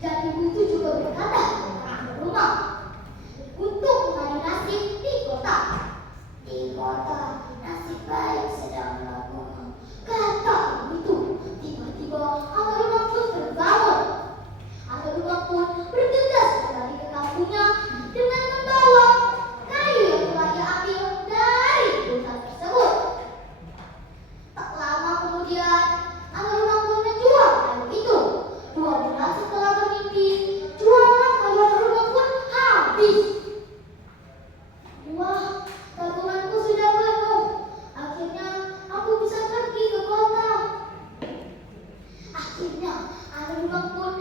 Dan ibu itu juga berkata kepada rumah untuk mengenai nasib di kota. Di kota nasib baik sedang berlaku, kata ibu itu. Tiba-tiba Angga Rumah pun terbangun. Angga Rumah pun bergegas kembali ke kampungnya dengan membawa kayu yang telah ia ambil dari hutan tersebut. Tak lama kemudian Angga Rumah pun menjual kayu itu. 2 bulan setelah bermimpi, jualan kayu Angga Rumah pun habis. Wah, tabunganku sudah penuh. Akhirnya aku bisa pergi ke kota. Akhirnya Angga Rumah pun